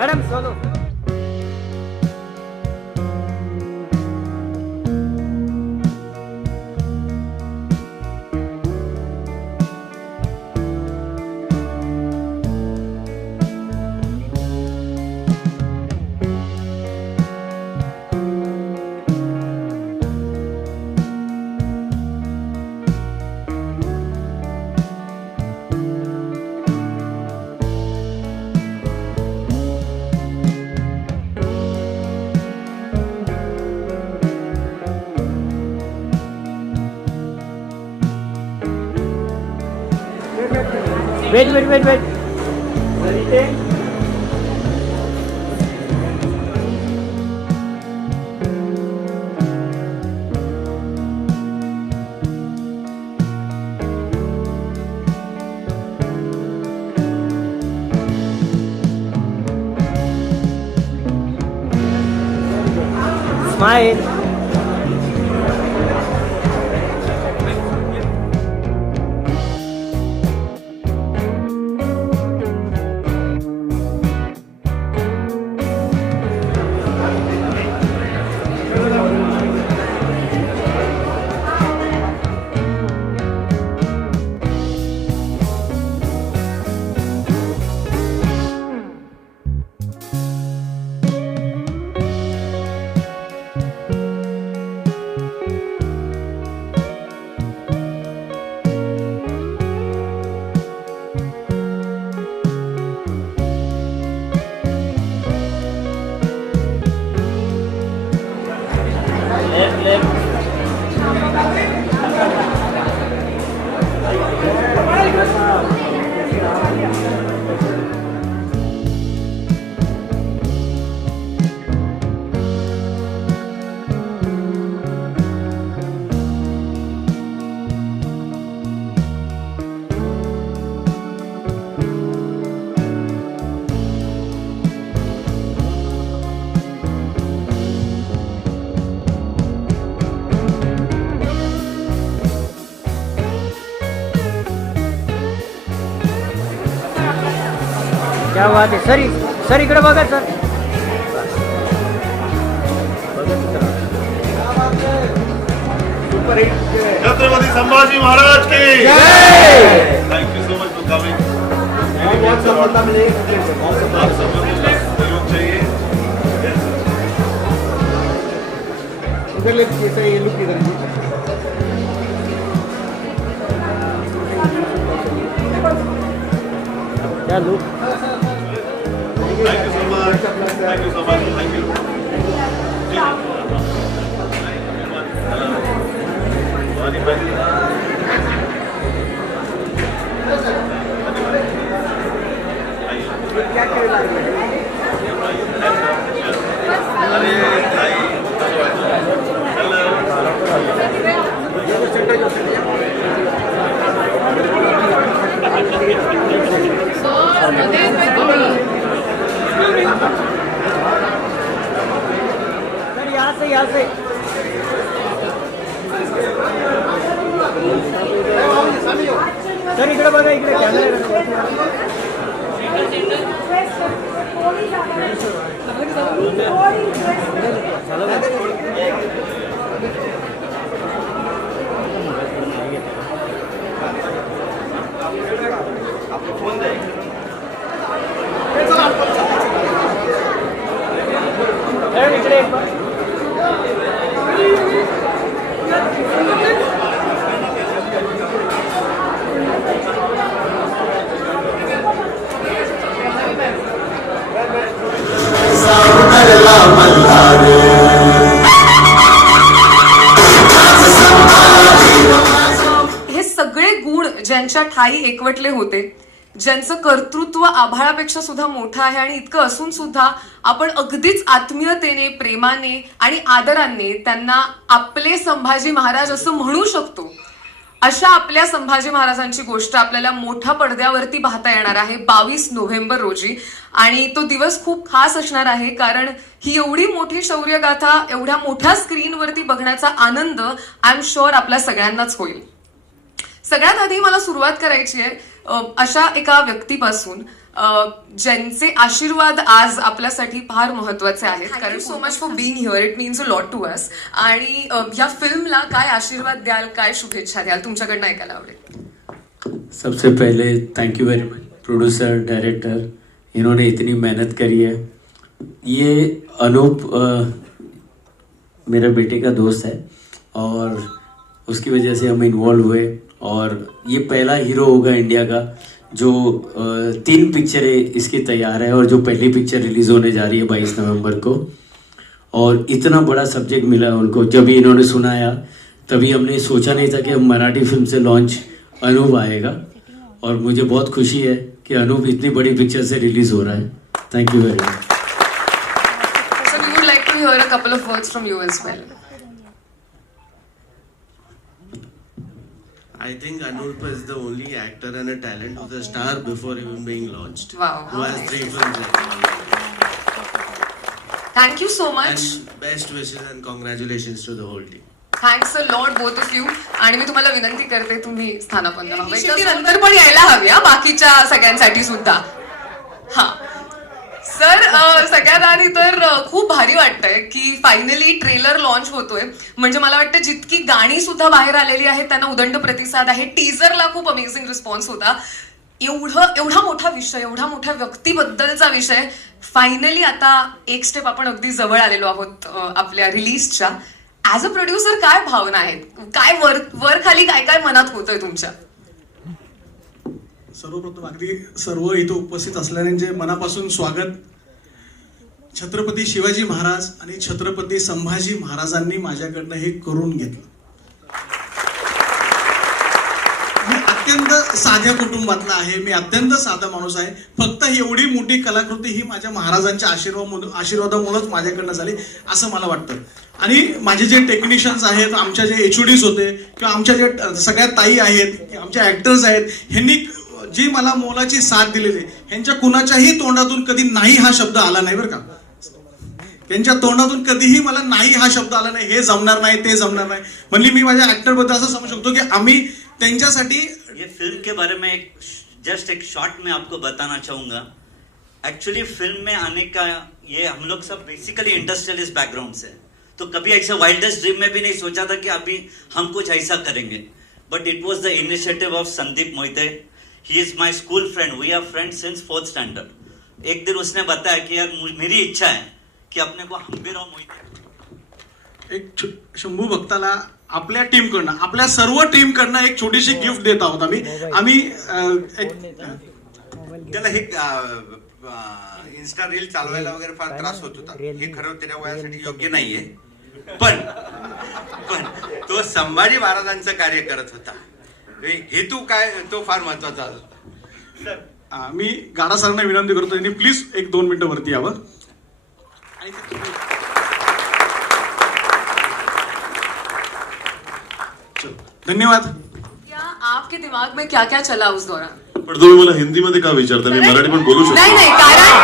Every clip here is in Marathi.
मॅडम सोलो वेट स्माइल क्या बात आहे सर इकडे बघा सर छत्रपति संभाजी महाराज की thank you so much for coming. आप सब सहयोग चाहिए। क्या look thank you so much, thank you so much, thank you. यहाँ से सर इकडे बघा इकडे इकडे हे सगळे गुण ज्यांच्या ठाई एकवटले होते, ज्यांचं कर्तृत्व आभाळापेक्षा सुद्धा मोठं आहे आणि इतकं असून सुद्धा आपण अगदीच आत्मीयतेने, प्रेमाने आणि आदराने त्यांना आपले संभाजी महाराज असं म्हणू शकतो, अशा आपल्या संभाजी महाराजांची गोष्ट आपल्याला मोठ्या पडद्यावरती पाहता येणार आहे 22 नोव्हेंबर रोजी. आणि तो दिवस खूप खास असणार आहे, कारण ही एवढी मोठी शौर्यगाथा एवढ्या मोठ्या स्क्रीनवरती बघण्याचा आनंद आय एम शुअर आपल्या सगळ्यांनाच होईल. सगळ्यात आधी मला सुरुवात करायची आहे अशा एका व्यक्तीपासून ज्यांचे आशीर्वाद आज आपल्यासाठी फार महत्वाचे आहेत. कारण so much for being here, it means a lot to us. आणि या फिल्मला काय आशीर्वाद द्याल, काय शुभेच्छा द्याल, तुमच्याकडनं ऐकायला आवडेल. सबसे पहले thank you very much producer director, इन्होंने इतनी मेहनत करी है. ये अनूप मेरे बेटे का दोस्त है और उसकी वजह से हम इन्वॉल्व हुए. और ये पहला हीरो होगा इंडिया का जो 3 पिक्चरें इसकी तैयार है और जो पहली पिक्चर रिलीज होने जा रही है 22 नवंबर को. और इतना बड़ा सब्जेक्ट मिला उनको. जब भी इन्होंने सुनाया तभी हमने सोचा नहीं था कि हम मराठी फिल्म से लॉन्च अनूप आएगा. और मुझे बहुत खुशी है कि अनूप इतनी बड़ी पिक्चर से रिलीज हो रहा है. Thank you very much. So we would like to hear a couple of words from you as well. I think Anup is the only actor and a talent who's a star before even being launched. Wow. Who has 3 films. Thank you so much. And best wishes and congratulations to the whole team. Thanks a lot both of you. आणि मी तुम्हाला विनंती करते तुम्ही स्थानापन्न व्हावं. शेवटी नंतर पण यायला हवी हा बाकीच्या सगळ्यांसाठी सुद्धा. हा सर, सगळ्यात आधी तर खूप भारी वाटतंय की फायनली ट्रेलर लॉन्च होतोय. म्हणजे मला वाटतं जितकी गाणी सुद्धा बाहेर आलेली आहेत त्यांना उदंड प्रतिसाद आहे. टीजरला खूप अमेझिंग रिस्पॉन्स होता. एवढा मोठा विषय, एवढा मोठ्या व्यक्तीबद्दलचा विषय, फायनली आता एक स्टेप आपण अगदी जवळ आलेलो आहोत आपल्या रिलीजच्या. ऍज अ प्रोड्युसर काय भावना आहेत, काय वर खाली काय काय मनात होतंय तुमच्या? सर्वप्रथम अगदी सर्व इथं उपस्थित असलेल्यांचे मनापासून स्वागत. छत्रपती शिवाजी महाराज आणि छत्रपती संभाजी महाराजांनी माझ्याकडनं हे करून घेतलं. मी अत्यंत साध्या कुटुंबातला आहे, मी अत्यंत साधा माणूस आहे. फक्त एवढी मोठी कलाकृती ही माझ्या महाराजांच्या आशीर्वादामुळेच माझ्याकडनं झाली असं मला वाटतं. आणि माझे जे टेक्निशियन्स आहेत, आमच्या जे HODs होते किंवा आमच्या जे सगळ्या ताई आहेत, आमच्या ऍक्टर्स आहेत, ह्यांनी जी मला मोलाची साथ दिलेली, ह्यांच्या कुणाच्याही तोंडातून कधी नाही हा शब्द आला नाही बरं का. त्यांच्या तोंडातून कधीही मला नाही हा शब्द आला नाही, हे जमणार नाही, ते जमणार नाही. म्हणजे मी माझ्या ऍक्टर बद्दल असं समजू शकतो की आम्ही त्यांच्यासाठी. ये फिल्म के बारे में जस्ट एक शॉर्ट में आपको बताना चाहूंगा. एक्चुअली फिल्म में आने का ये हम लोग सब बेसिकली इंडस्ट्रियलिस्ट बैकग्राउंड से, तो कभी ऐसा वाइल्डेस्ट ड्रीम में भी नहीं सोचा था कि अभी हम कुछ ऐसा करेंगे. But it was the initiative of Sandeep Mohite. He is my school friend, we are friends since 4th standard. एक दिन उसने बताया कि यार मेरी इच्छा है कि अपने को हंबीराव मोहिते. एक शंभू भक्ताला आपल्या टीमकडनं, आपल्या सर्व टीमकडनं एक छोटीशी गिफ्ट देत आहोत आम्ही. त्याला हे इन्स्टा रील चालवायला वगैरे फार त्रास होत होता. हे खरं त्याच्या वयासाठी योग्य नाहीये, पण तो संभाजी महाराजांचं कार्य करत होता. हेतू काय तो फार महत्वाचा होता. मी गाडा सरांना विनंती करतो, त्यांनी प्लीज 1-2 मिनिटं वरती यावं. धन्यवाद. क्या आपके दिमाग में क्या क्या चला उस दौरान? पण तुम्ही मला हिंदीमध्ये का विचारता? मी मराठी पण बोलू शकतो. नाही, कारण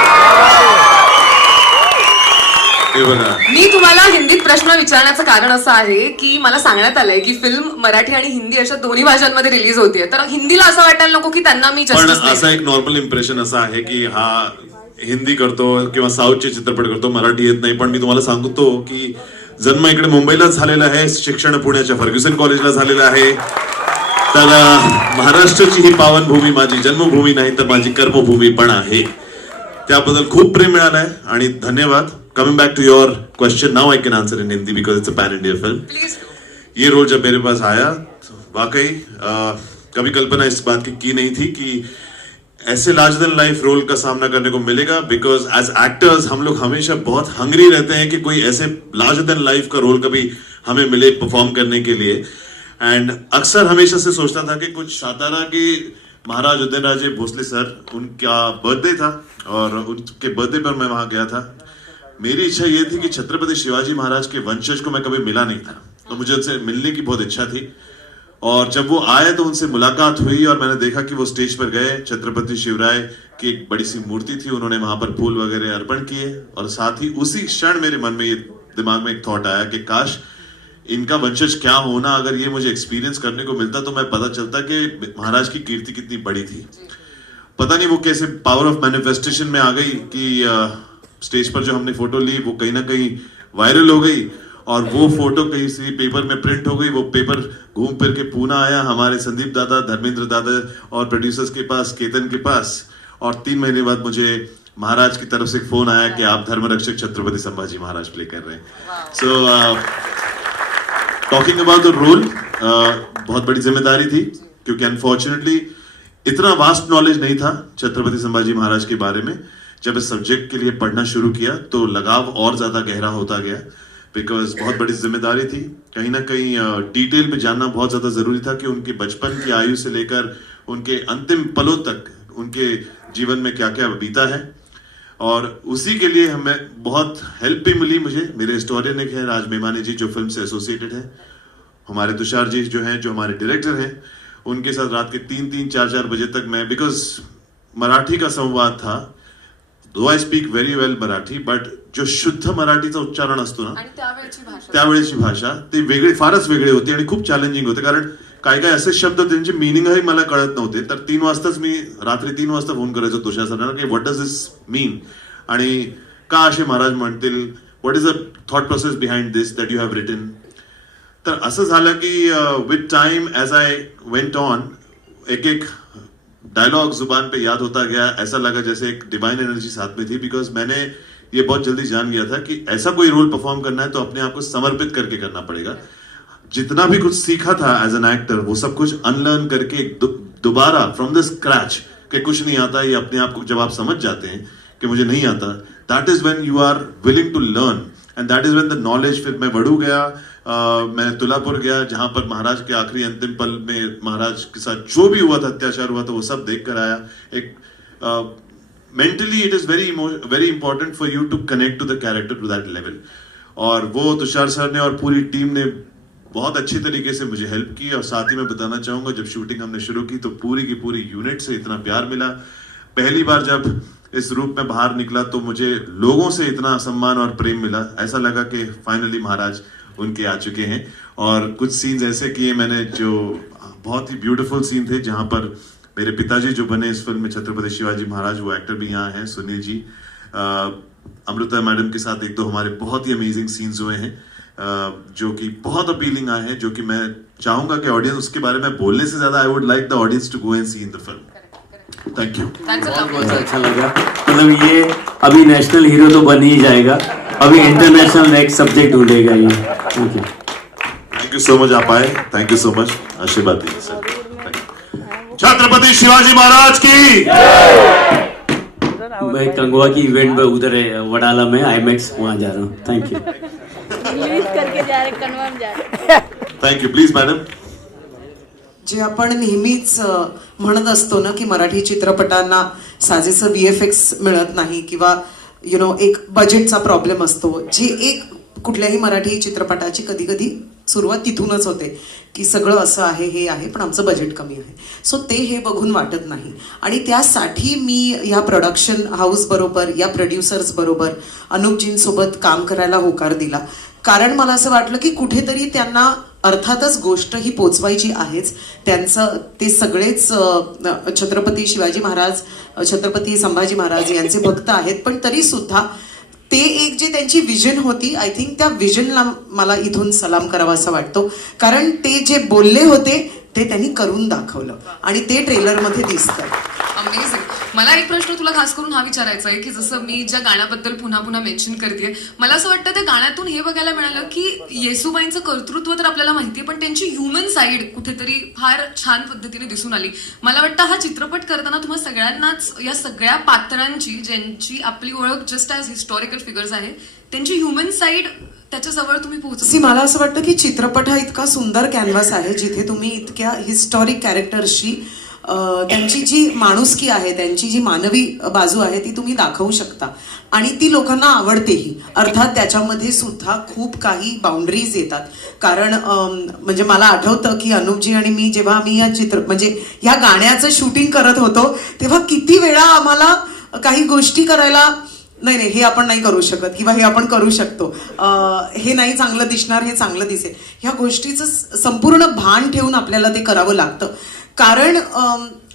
हे बघा, मी तुम्हाला हिंदीत प्रश्न विचारण्याचं कारण असं आहे की मला सांगण्यात आलंय की फिल्म मराठी आणि हिंदी अशा दोन्ही भाषांमध्ये रिलीज होतीये. तर हिंदीला असं वाटायला नको की त्यांना मी पण जस्टिस असा एक नॉर्मल इम्प्रेशन असा आहे की हा हिंदी करतो किंवा साऊथचे चित्रपट करतो, मराठी येत नाही. पण मी तुम्हाला सांगतो की जन्म इकडे मुंबईलाच झालेला आहे, शिक्षण पुण्याच्या फर्ग्युसन कॉलेजला झालेलं आहे. तर महाराष्ट्राची ही पावनभूमी माझी जन्मभूमी नाही तर माझी कर्मभूमी पण आहे. त्याबद्दल खूप प्रेम मिळालं आहे आणि धन्यवाद. Coming back to your question, now I can answer in Hindi because it's a pan India film. Please. ये रोल जब मेरे पास आया तो वाकई कभी कल्पना इस बात की नहीं थी कि ऐसे लार्जर देन लाइफ रोल का सामना करने को मिलेगा. बिकॉज एज एक्टर्स हम लोग हमेशा बहुत हंग्री रहते हैं कि कोई ऐसे लार्जर देन लाइफ का रोल कभी हमें मिले परफॉर्म करने के लिए. एंड अक्सर हमेशा से सोचता था कि कुछ सातारा की महाराज उदयनराजे भोसले सर, उनका बर्थडे था और उनके बर्थडे पर मैं वहां गया था. मेरी इच्छा ये थी कि छत्रपति शिवाजी महाराज के वंशज को मैं कभी मिला नहीं था, तो मुझे उनसे मिलने की बहुत इच्छा थी. और जब वो आए तो उनसे मुलाकात हुई और मैंने देखा कि वो स्टेज पर गए. छत्रपति शिवराय की एक बड़ी सी मूर्ति थी, उन्होंने वहां पर फूल वगैरह अर्पण किए. और साथ ही उसी क्षण मेरे मन में ये दिमाग में एक थॉट आया कि काश इनका वंशज क्या होना, अगर ये मुझे एक्सपीरियंस करने को मिलता तो मैं पता चलता कि महाराज की कीर्ति कितनी बड़ी थी. पता नहीं वो कैसे पावर ऑफ मैनिफेस्टेशन में आ गई कि स्टेज पर जो हमने फोटो ली वो कहीं ना कहीं वायरल हो गई, और वो फोटो कहीं से पेपर में प्रिंट हो गई। वो पेपर घूम फिर के पूना आया हमारे संदीप दादा, धर्मेंद्र दादा और प्रोड्यूसर्स के पास, केतन के पास, और 3 महीने बाद मुझे महाराज की तरफ से एक फोन आया कि आप धर्मरक्षक छत्रपति संभाजी महाराज प्ले कर रहे हैं। So talking about the role, बहुत बड़ी जिम्मेदारी थी, क्योंकि अनफॉर्चुनेटली इतना वास्ट नॉलेज नहीं था छत्रपति संभाजी महाराज के बारे में। जब इस सब्जेक्ट के लिए पढ़ना शुरू किया तो लगाव और ज्यादा गहरा होता गया, बिकॉज बहुत बड़ी जिम्मेदारी थी। कहीं ना कहीं डिटेल में जानना बहुत ज्यादा जरूरी था कि उनके बचपन की आयु से लेकर उनके अंतिम पलों तक उनके जीवन में क्या क्या बीता है, और उसी के लिए हमें बहुत हेल्प भी मिली मुझे। मेरे हिस्टोरियन एक है राज मेमानी जी, जो फिल्म से एसोसिएटेड है, हमारे तुषार जी जो हैं, जो हमारे डायरेक्टर हैं, उनके साथ रात के 3-3, 4-4 बजे तक मैं, बिकॉज मराठी का संवाद था, though I speak very well Marathi, but जो शुद्ध मराठीचा उच्चारण असतो ना, आणि त्यावेळची त्यावेळेची भाषा ते वेगळे, फारच वेगळे होते आणि खूप चॅलेंजिंग होते, कारण काय काय असे शब्द त्यांचे मिनिंगही मला कळत नव्हते. तर 3 वाजताच मी रात्री 3 वाजता फोन करायचो तुषार सरांना की व्हॉट डज दिस मीन, आणि का असे महाराज म्हणतील, what is the thought process behind this that you have written. तर असं झालं की with time as I went on, एक एक डायलॉग जुबान पे याद होता गया. ऐसा लगा जैसे एक डिवाइन एनर्जी साथ में थी, बिकॉज मैंने ये बहुत जल्दी जान गया था कि ऐसा कोई रोल परफॉर्म करना है तो अपने आप को समर्पित करके करना पड़ेगा. जितना भी कुछ सीखा था एज एन एक्टर, वो सब कुछ अनलर्न करके दोबारा फ्रॉम द स्क्रैच, कि कुछ नहीं आता, ये अपने आप को जब आप समझ जाते हैं कि मुझे नहीं आता, that is when you are willing to learn, and that is when the knowledge. फिर मैं वड़ू गया, मैं तुलापुर गया, जहां पर महाराज के आखिरी अंतिम पल में महाराज के साथ जो भी हुआ था, अत्याचार हुआ था, वो सब देख कर आया. एक mentally it is very important for you to connect to the character to that level, और वो तुषार सर ने और पूरी टीम ने बहुत अच्छी तरीके से मुझे हेल्प की. और साथ ही मैं बताना चाहूंगा, जब शूटिंग हमने शुरू की तो पूरी की पूरी यूनिट से इतना प्यार मिला. पहली बार जब इस रूप में बाहर निकला तो मुझे लोगों से इतना सम्मान और प्रेम मिला. ऐसा लगा कि फाइनली महाराज उनके आ चुके हैं. और कुछ सीन्स ऐसे किए मैंने जो बहुत ही ब्यूटीफुल सीन थे, जहां पर मेरे पिताजी जो बने इस फिल्म में छत्रपति शिवाजी महाराज, वो एक्टर भी यहाँ हैं, सुनील जी. अमृता मैडम के साथ 1-2 हमारे बहुत ही अमेजिंग सीन्स हुए हैं, जो कि बहुत अपीलिंग आए हैं, जो कि मैं चाहूंगा कि ऑडियंस उसके बारे में बोलने से ज्यादा I would like the audience to go and see in the film. Thank you. बहुत अच्छा लगा. मतलब ये अभी नेशनल हीरो तो बन ही जाएगा, अभी इंटरनेशनल नेक्स्ट सब्जेक्ट ढूंढेगा ये. Thank you so much. आप आए, थैंक यू सो मच. आशीर्वाद दीजिए सर. छत्रपति शिवाजी महाराज की. मैं कंगवा की इवेंट में उधर है वडाला में आईमैक्स, वहां जा रहा हूँ. Thank you. रिलीज करके जा रहे, कन्फर्म जा रहे. Thank you. Please madam. जे आपण नेहमीच म्हणत असतो ना की मराठी चित्रपटांना साजेसं VFX मिळत नाही, किंवा एक बजेटचा प्रॉब्लेम असतो, जे एक कुठल्याही मराठी चित्रपटाची कधी कधी सुरुवात तिथूनच होते की सगळं असं आहे, हे आहे, पण आमचं बजेट कमी आहे. सो ते हे बघून वाटत नाही, आणि त्यासाठी मी या प्रोडक्शन हाऊस बरोबर, या प्रोड्युसर्स बरोबर, अनुपजींसोबत काम करायला होकार दिला. कारण मला असं वाटलं की कुठेतरी त्यांना अर्थातच गोष्ट ही पोचवायची आहेच. त्यांचं ते सगळेच छत्रपती शिवाजी महाराज, छत्रपती संभाजी महाराज यांचे भक्त आहेत, पण तरी सुद्धा ते एक जे त्यांची विजन होती, आय थिंक त्या विजनला मला इथून सलाम करावा असं वाटतो. कारण ते जे बोलले होते ते त्यांनी करून दाखवलं, आणि ते ट्रेलरमध्ये दिसतं. अमेझिंग. मला एक प्रश्न तुला खास करून हा विचारायचा आहे की जसं मी ज्या गाण्याबद्दल पुन्हा पुन्हा मेन्शन करते, मला असं वाटतं त्या गाण्यातून हे बघायला मिळालं की येसुबाईंचं कर्तृत्व तर आपल्याला माहितीये, पण त्यांची ह्युमन साईड कुठेतरी फार छान पद्धतीने दिसून आली. मला वाटतं हा चित्रपट करताना तुम्हा सगळ्यांनाच या सगळ्या पात्रांची, ज्यांची आपली ओळख जस्ट ॲज हिस्टॉरिकल फिगर्स आहे, त्यांची ह्युमन साईड त्याच्याजवळ तुम्ही पोहोचली. मला असं वाटतं की चित्रपट हा इतका सुंदर कॅनव्हास आहे, जिथे तुम्ही इतक्या हिस्टॉरिक कॅरेक्टर्सची त्यांची जी माणुसकी आहे, त्यांची जी मानवी बाजू आहे ती तुम्ही दाखवू शकता, आणि ती लोकांना आवडतेही. अर्थात त्याच्यामध्ये सुद्धा खूप काही बाउंड्रीज येतात. कारण म्हणजे मला आठवतं की अनुपजी आणि मी जेव्हा आम्ही या गाण्याचं शूटिंग करत होतो, तेव्हा किती वेळा आम्हाला काही गोष्टी करायला, नाही हे आपण नाही करू शकत, किंवा हे आपण करू शकतो, हे नाही चांगलं दिसणार, हे चांगलं दिसेल, ह्या गोष्टीचं संपूर्ण भान ठेवून आपल्याला ते करावं लागतं. कारण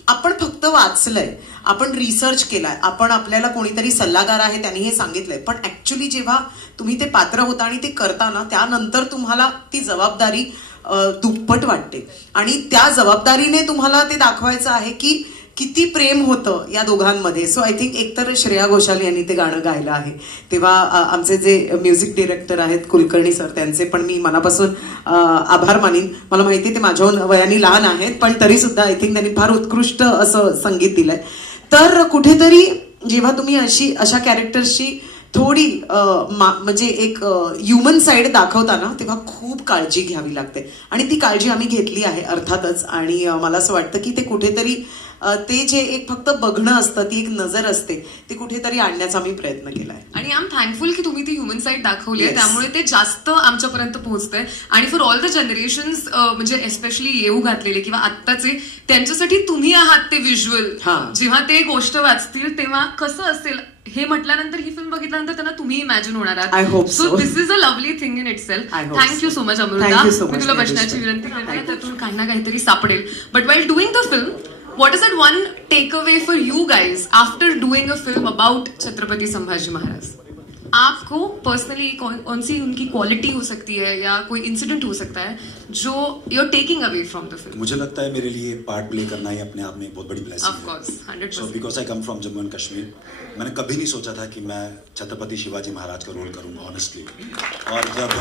आपण फक्त वाचलंय, आपण रिसर्च केलाय, आपण आपल्याला कोणीतरी सल्लागार आहे त्यांनी हे सांगितलंय, पण ऍक्च्युली जेव्हा तुम्ही ते पात्र होता आणि ते करताना त्यानंतर तुम्हाला ती जबाबदारी दुप्पट वाटते आणि त्या जबाबदारीने तुम्हाला ते दाखवायचं आहे की किती प्रेम होतं या दोघांमध्ये. सो आय थिंक एकतर श्रेया घोषाल यांनी ते गाणं गायलं आहे, तेव्हा आमचे जे म्युझिक डिरेक्टर आहेत कुलकर्णी सर, त्यांचे पण मी मनापासून आभार मानीन. मला माहिती आहे ते माझ्याहून वयाने लहान आहेत, पण तरी सुद्धा आय थिंक त्यांनी फार उत्कृष्ट असं संगीत दिलंय. तर कुठेतरी जेव्हा तुम्ही अशा कॅरेक्टर्सची थोडी म्हणजे एक ह्युमन साईड दाखवताना तेव्हा खूप काळजी घ्यावी लागते आणि ती काळजी आम्ही घेतली आहे अर्थातच. आणि मला असं वाटतं की ते कुठेतरी ते जे एक फक्त बघणं असतं, ती एक नजर असते, ती कुठेतरी आणण्याचा आम्ही प्रयत्न केलाय. आणि आय एम थँकफुल की तुम्ही ती ह्युमन साईड दाखवली आहे, Yes. त्यामुळे ते जास्त आमच्यापर्यंत पोहोचतंय. आणि फॉर ऑल द जनरेशन्स म्हणजे एस्पेशली येऊ घातलेले किंवा आत्ताचे, त्यांच्यासाठी तुम्ही आहात ते व्हिज्युअल. हां. जेव्हा ते गोष्ट वाचतील तेव्हा कसं असेल हे म्हटल्यानंतर, ही फिल्म बघितल्यानंतर त्यांना तुम्ही इमॅजिन होणार I आहात. hope so so. This is a lovely thing in it self. I hope thank you so. So much Thank Amruta. you so me much, तुला Nadish. बसण्याची विनंती करते, Thank you. त्यातून काही ना काहीतरी सापडेल. But while doing the film, what is that one takeaway for you guys after doing a film about Chhatrapati Sambhaji Maharaj? आपको पर्सनली कौन सी उनकी क्वालिटी हो सकती है या कोई इंसिडेंट हो सकता है जो you are taking away from the film? मुझे लगता है मेरे लिए पार्ट प्ले करना ही अपने आप में एक बहुत बड़ी blessing Of course, 100%. So because I come from Jammu and Kashmir, मैंने कभी नहीं सोचा था कि मैं छत्रपति शिवाजी महाराज का रोल करूंगा ऑनेस्टली. और जब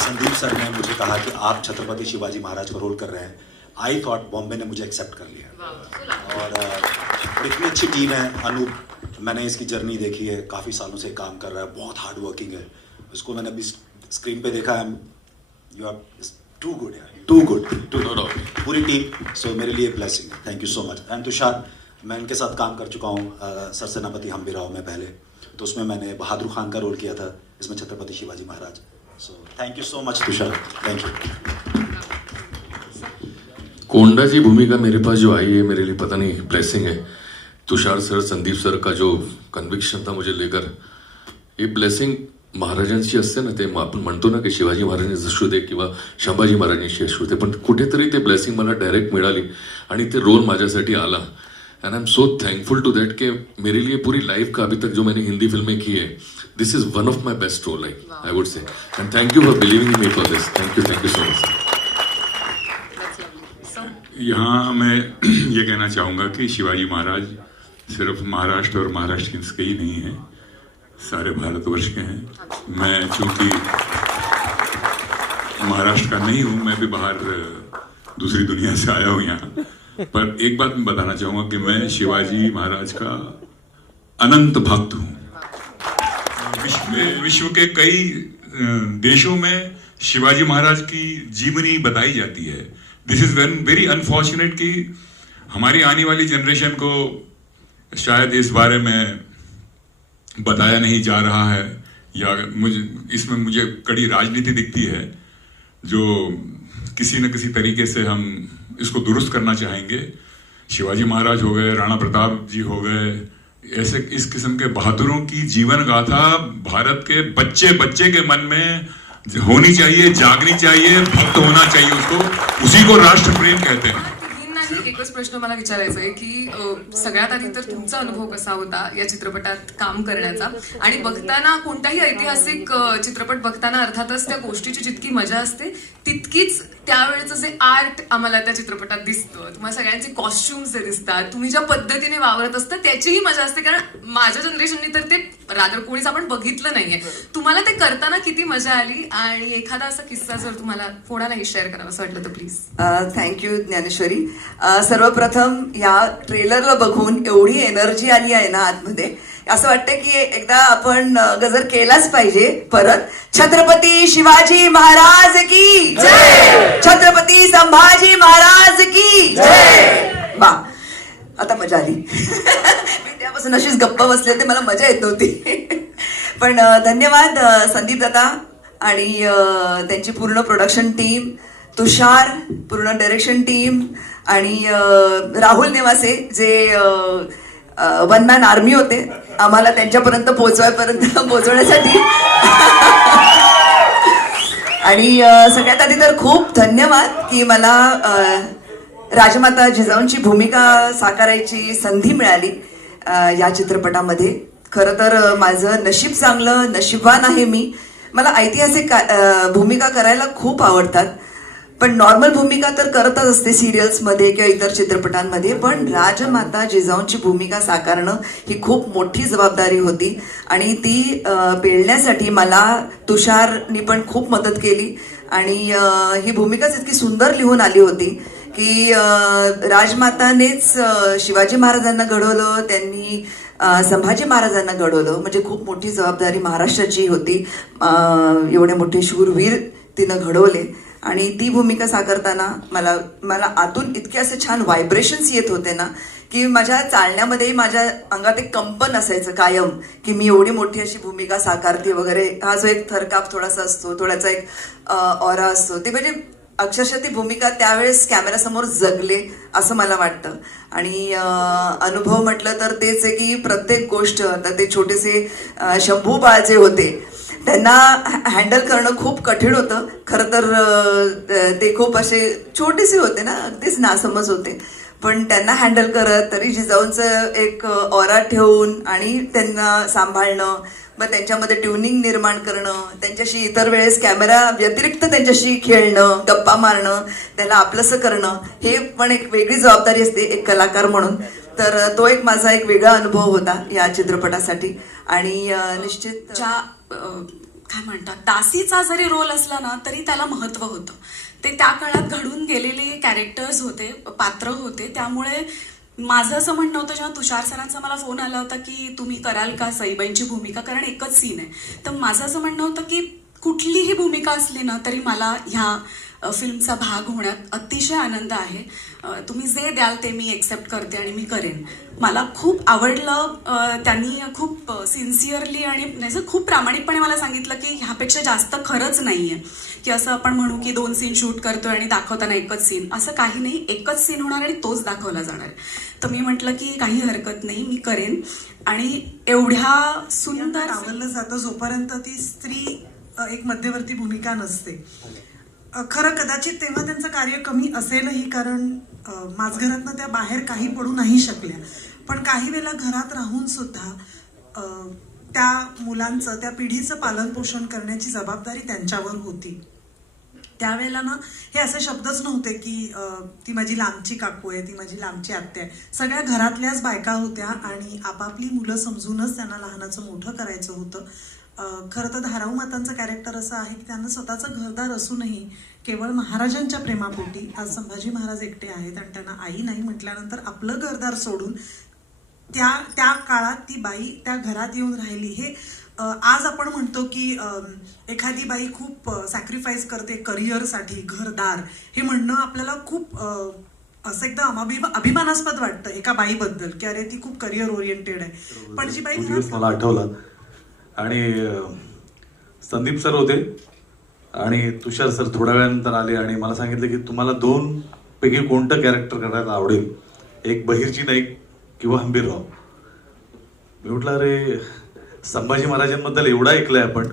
संदीप सर ने मुझे कहा कि आप छत्रपति शिवाजी महाराज का रोल कर रहे हैं, आई थॉट बॉम्बे ने मुझे एक्सेप्ट कर लिया. और इतनी अच्छी टीम है. अनूप, मैंने इसकी जर्नी देखी है, काफ़ी सालों से काम कर रहा है, बहुत हार्ड वर्किंग है. उसको मैंने अभी स्क्रीन पे देखा है, यू आर टू गुड यार, टू गुड, पूरी टीम. सो मेरे लिए ब्लेसिंग है. Thank you so much. And Tushar, मैं इनके साथ काम कर चुका हूँ सरसेनापति हम्बीराव में पहले, तो उसमें मैंने बहादुर खान का रोल किया था, इसमें Chhatrapati Shivaji Maharaj. So thank you so much Tushar, thank you. कोंडा की भूमिका मेरे पास जो आई है, मेरे लिए पता नहीं ब्लेसिंग है. तुषार सर, संदीप सर का जो कन्व्हिक्शन था मुझे लेकर, ही ब्लेसिंग महाराजांची असते ना, ते आपण म्हणतो ना की शिवाजी महाराजांनी असू दे किंवा संभाजी महाराजांची असू दे, पण कुठेतरी ते ब्लेसिंग मला डायरेक्ट मिळाली आणि ते रोल माझ्यासाठी आला. And I am so thankful to that कि मेरे लिए पूरी लाइफ का अभी तक जो मैंने हिंदी फिल्में की है, this is one of my best role, I would say. And thank you for believing in me for this. Thank you so much. यहाँ मैं ये कहना चाहूँगा कि शिवाजी महाराज सिर्फ महाराष्ट्र और महाराष्ट्र के ही नहीं हैं, सारे भारतवर्ष के हैं. मैं चूंकि महाराष्ट्र का नहीं हूँ, मैं भी बाहर दूसरी दुनिया से आया हूँ यहाँ, पर एक बात मैं बताना चाहूँगा कि मैं शिवाजी महाराज का अनंत भक्त हूँ. विश्व के कई देशों में शिवाजी महाराज की जीवनी बताई जाती है. दिस इज वेरी अनफॉर्चुनेट कि हमारी आने वाली जनरेशन को शायद इस बारे में बताया नहीं जा रहा है, या मुझे कड़ी राजनीति दिखती है, जो किसी न किसी तरीके से हम इसको दुरुस्त करना चाहेंगे. शिवाजी महाराज हो गए, राणा प्रताप जी हो गए, ऐसे इस किस्म के बहादुरों की जीवन गाथा भारत के बच्चे बच्चे के मन में होनी चाहिए, जागनी चाहिए, भक्त होना चाहिए उसको, उसी को राष्ट्र प्रेम कहते हैं. एकच प्रश्न मला विचारायचा आहे की सगळ्यात आधी तर तुमचा अनुभव कसा होता या चित्रपटात काम करण्याचा, आणि बघताना कोणताही ऐतिहासिक चित्रपट बघताना अर्थातच त्या गोष्टीची जितकी मजा असते तितकीच त्यावेळेचं जे आर्ट आम्हाला त्या चित्रपटात दिसतं, तुम्हाला सगळ्यांचे कॉस्ट्युम्स जे दिसतात, तुम्ही ज्या पद्धतीने वावरत असता त्याचीही मजा असते. कारण माझ्या जनरेशनने तर ते रादर कोणीच आपण बघितलं नाहीये. तुम्हाला ते करताना किती मजा आली, आणि एखादा असा किस्सा जर तुम्हाला कोणालाही शेअर करावा असं वाटलं तर प्लीज. थँक्यू ज्ञानेश्वरी. सर्वप्रथम या ट्रेलरला बघून एवढी एनर्जी आली आहे ना आतमध्ये, असं वाटतं की एकदा आपण गजर केलाच पाहिजे परत. छत्रपती शिवाजी महाराज की जय, छत्रपती संभाजी महाराज की जय. वा, आता मजा आली. मी त्यापासून अशीच गप्प बसले, ते मला मजा येत नव्हती. पण धन्यवाद संदीप दादा आणि त्यांची पूर्ण प्रोडक्शन टीम, तुषार पूर्ण डायरेक्शन टीम, आणि राहुल नेवासे जे वन मॅन आर्मी होते आम्हाला त्यांच्यापर्यंत पोहोचवण्यासाठी. आणि सगळ्यात आधी तर खूप धन्यवाद की मला राजमाता जिजाऊंची भूमिका साकारायची संधी मिळाली. या चित्रपटामध्ये. खरं तर माझं नशीब चांगलं, नशीबवान आहे मी. मला ऐतिहासिक भूमिका करायला खूप आवडतात, पण नॉर्मल भूमिका तर करतच असते सिरियल्समध्ये किंवा इतर चित्रपटांमध्ये, पण राजमाता जिजाऊंची भूमिका साकारणं ही खूप मोठी जबाबदारी होती आणि ती पेलण्यासाठी मला तुषारनी पण खूप मदत केली. आणि ही भूमिकाच इतकी सुंदर लिहून आली होती की राजमातानेच शिवाजी महाराजांना घडवलं, त्यांनी संभाजी महाराजांना घडवलं, म्हणजे खूप मोठी जबाबदारी महाराष्ट्राची होती. एवढे मोठे शूरवीर तिनं घडवले आणि ती भूमिका साकारताना मला आतून इतके असे छान व्हायब्रेशन्स येत होते ना की माझ्या चालण्यामध्ये माझ्या अंगात एक कंपन असायचं कायम की मी एवढी मोठी अशी भूमिका साकारते वगैरे. हा जो एक थरकाप थोडासा असतो, थोडासा एक ऑरा असतो, ते म्हणजे अक्षरशः ती भूमिका त्यावेळेस कॅमेऱ्यासमोर जगले असं मला वाटतं. आणि अनुभव म्हटलं तर तेच आहे की प्रत्येक गोष्ट, आता ते छोटेसे शंभू बाळ जे होते त्यांना हँडल करणं खूप कठीण होतं. खरं तर ते खूप असे छोटेसे होते ना, अगदीच नासमज होते, पण त्यांना हँडल करत तरी जिजाऊंचं एक ऑरा ठेवून आणि त्यांना सांभाळणं, मग त्यांच्यामध्ये ट्युनिंग निर्माण करणं, त्यांच्याशी इतर वेळेस कॅमेरा व्यतिरिक्त त्यांच्याशी खेळणं, गप्पा मारणं, त्याला आपलंसं करणं, हे पण एक वेगळी जबाबदारी असते एक कलाकार म्हणून. तर तो एक माझा एक वेगळा अनुभव होता या चित्रपटासाठी. आणि निश्चित काय म्हणतात, दासीचा जरी रोल असला ना तरी त्याला महत्त्व होतं. ते त्या काळात घडून गेलेले कॅरेक्टर्स होते, पात्र होते. त्यामुळे माझं असं म्हणणं होतं, जेव्हा तुषार सरांचा मला फोन आला होता की तुम्ही कराल का सईबाईंची भूमिका, कारण एकच सीन आहे, तर माझं असं म्हणणं होतं की कुठलीही भूमिका असली ना तरी मला ह्या फिल्मचा भाग होण्यात अतिशय आनंद आहे. तुम्ही जे द्याल ते मी एक्सेप्ट करते आणि मी करेन. मला खूप आवडलं. त्यांनी खूप सिन्सिअरली आणि खूप प्रामाणिकपणे मला सांगितलं की ह्यापेक्षा जास्त खरंच नाही आहे, की असं आपण म्हणू की 2 सीन शूट करतोय आणि दाखवताना एकच सीन, असं काही नाही. एकच सीन होणार आणि तोच दाखवला जाणार. तर मी म्हटलं की काही हरकत नाही, मी करेन. आणि एवढ्या सुंदर आवडलं जातं जोपर्यंत ती स्त्री एक मध्यवर्ती भूमिका नसते. खरं कदाचित तेव्हा त्यांचं कार्य कमी असेलही, कारण माझघरातनं त्या बाहेर काही पडू नाही शकल्या, पण काही वेळेला घरात राहून सुद्धा त्या मुलांचं, त्या पिढीचं पालनपोषण करण्याची जबाबदारी त्यांच्यावर होती. त्यावेळेला ना हे असे शब्दच नव्हते की ती माझी लांबची काकू आहे, ती माझी लांबची आत्या आहे. सगळ्या घरातल्याच बायका होत्या आणि आपापली मुलं समजूनच त्यांना लहानाचं मोठं करायचं होतं. खरं तर धाराऊ मातांचं कॅरेक्टर असं आहे की त्यांना स्वतःचं घरदार असूनही केवळ महाराजांच्या प्रेमापोटी आज संभाजी महाराज एकटे आहेत आणि त्यांना आई नाही म्हटल्यानंतर आपलं घरदार सोडून त्या काळात ती बाई त्या घरात येऊन राहिली. हे आज आपण म्हणतो की एखादी बाई खूप सॅक्रिफाईस करते करिअरसाठी, घरदार, हे म्हणणं आपल्याला खूप असं एकदम अभिमानास्पद वाटतं एका बाईबद्दल की अरे ती खूप करिअर ओरिएंटेड आहे. पण जी बाई मला आठवलं आणि संदीप सर होते आणि तुषार सर थोड्या वेळानंतर आले आणि मला सांगितलं की तुम्हाला 2 पैकी कोणतं कॅरेक्टर करायला आवडेल, एक बहिर्जी नाईक किंवा हंबीरराव. मी म्हटलं अरे संभाजी महाराजांबद्दल एवढा ऐकलंय आपण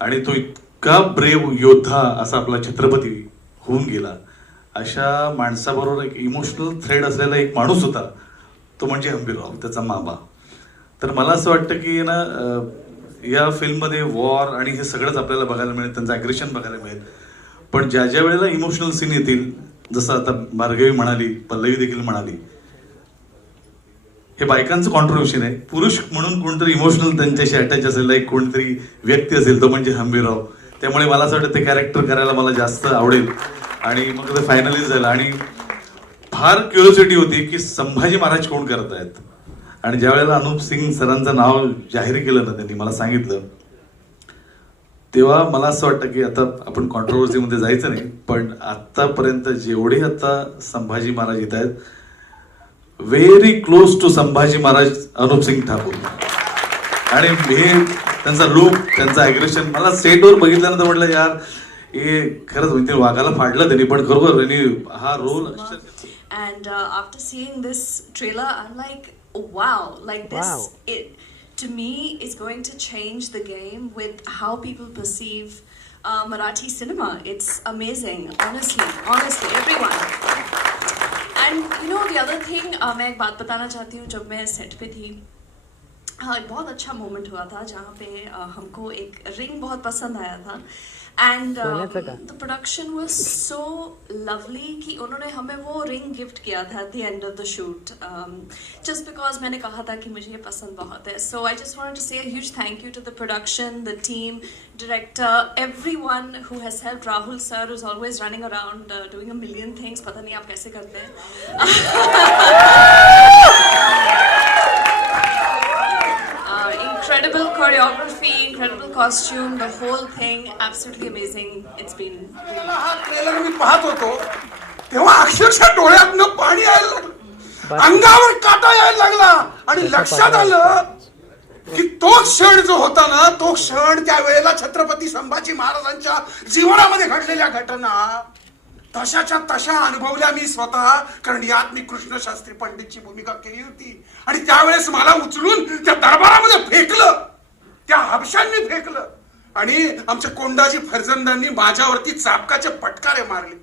आणि तो इतका ब्रेव योद्धा असा आपला छत्रपती होऊन गेला, अशा माणसाबरोबर एक इमोशनल थ्रेड असलेला एक माणूस होता, तो म्हणजे हंबीरराव, त्याचा मामा. तर मला असं वाटतं की ना या फिल्ममध्ये वॉर आणि हे सगळंच आपल्याला बघायला मिळेल, त्यांचं ॲग्रेशन बघायला मिळेल, पण ज्या ज्या वेळेला इमोशनल सीन येतील, जसं आता भार्गवी म्हणाली, पल्लवी देखील म्हणाली, हे बायकांचं कॉन्ट्रिब्युशन आहे. पुरुष म्हणून कोणतरी इमोशनल त्यांच्याशी अटॅच असलेला एक कोणतरी व्यक्ती असेल, तो म्हणजे हंबीरराव. त्यामुळे मला असं वाटतं ते कॅरेक्टर करायला मला जास्त आवडेल आणि मग ते फायनलाइज झालं. आणि फार क्युरिओसिटी होती की संभाजी महाराज कोण करत आहेत. आणि ज्या वेळेला अनुप सिंग सरांचं नाव जाहीर केलं ना, त्यांनी मला सांगितलं, तेव्हा मला असं वाटतं की आता आपण कॉन्ट्रोवर्सीमध्ये जायचं नाही, पण आतापर्यंत जेवढे आता संभाजी महाराज येत आहेत, very close to Sambhaji Maharaj Anup Singh Thakur. आणि हे त्यांचा लुक, त्यांचं ॲग्रेशन, मला सेटवर बघितल्यानंतर म्हटलं यार हे खरंच म्हणजे वाघाला फाडलं त्यांनी, पण खरोखर त्यांनी हा role. And after seeing this trailer, I'm like, wow, like this, to me, is going to change the game with how people perceive Marathi cinema. It's amazing, honestly, everyone. End you know the other thing, मैं एक बात बताना चाहती हूँ. जब मैं सेट पे थी, हाँ, एक बहुत अच्छा मोमेंट हुआ था जहाँ पे हमको एक रिंग बहुत पसंद आया था. And the production was so lovely कि उन्होंने हमें वो रिंग गिफ्ट किया था at the end of the shoot, just because मैंने कहा था कि मुझे ये पसंद बहुत है. So I just wanted to say a huge thank you to the production, the team, director, everyone who has helped. Rahul sir is always running around doing a million things. पता नहीं आप कैसे करते हैं. Incredible choreography, incredible costume, the whole thing absolutely amazing. It's been हा ट्रेलर मी पाहत होतो तेव्हा अक्षरशः डोळ्यातनं पाणी यायला लागलं, अंगावर काटा यायला लागला आणि लक्षात आलं की तो क्षण जो होता ना, तो क्षण त्यावेळेला छत्रपती संभाजी महाराजांच्या जीवनामध्ये घडलेल्या घटना तशाच्या तशा अनुभवल्या मी स्वतः. कारण यात मी कृष्णशास्त्री पंडितची भूमिका केली होती आणि त्यावेळेस मला उचलून त्या दरबारामध्ये फेकलं, त्या हबशांनी फेकलं आणि आमच्या कोंडाजी फर्जंदांनी माझ्यावरती चापकाचे फटकारे मारले.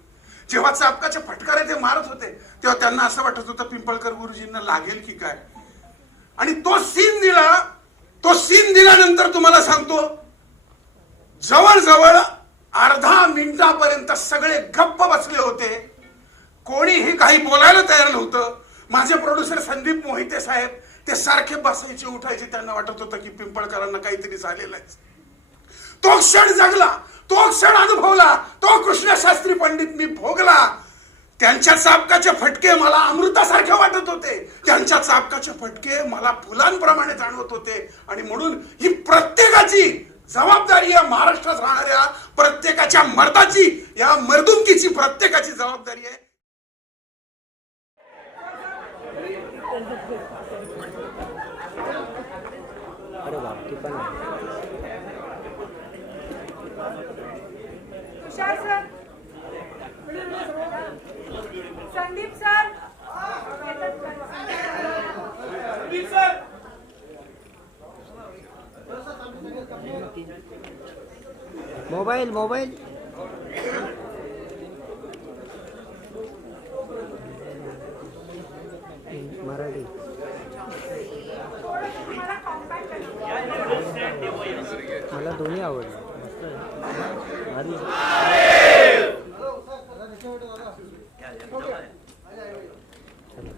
जेव्हा चापकाचे फटकारे ते मारत होते तेव्हा त्यांना असं वाटत होतं पिंपळकर गुरुजींना लागेल की काय. आणि तो सीन दिल्यानंतर तुम्हाला सांगतो, जवळजवळ अर्धा मिनिटापर्यंत सगळे गप्प बसले होते, कोणीही काही बोलायला तयार नव्हतं. माझे प्रोड्युसर संदीप मोहिते साहेब ते सारखे बसायचे उठायचे, त्यांना वाटत होतं की पिंपळकरांना काहीतरी झालेलं आहे. तो क्षण जगला, तो क्षण अनुभवला, तो कृष्णशास्त्री पंडित मी भोगला. त्यांच्या चाबकाचे फटके मला अमृतासारखे वाटत होते, त्यांच्या चाबकाचे फटके मला फुलांप्रमाणे जाणवत होते. आणि म्हणून ही प्रत्येकाची जबाबदारी आहे, महाराष्ट्रात राहणाऱ्या प्रत्येकाच्या मर्दाची, या मर्दुमकीची प्रत्येकाची जबाबदारी आहे. अरे बाप, पण Tushar sir, Sandeep sir, mobile Marathi मला दोन्ही आवडलं.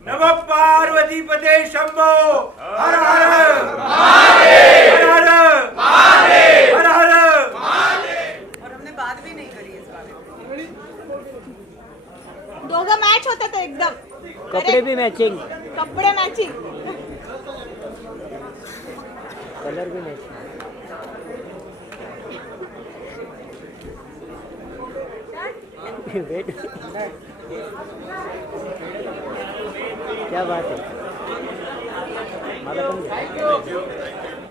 नमः पार्वती पते शंभो हर हर महादेव, हर हर महादेव, हर हर महादेव. और हमने बात भी नहीं करी इस बारे में. दोघं मॅच होतात तर एकदम. कपडे भी मॅचिंग, कपडे मॅचिंग, कलर भी मॅचिंग. वेट, क्या बात है. मला पण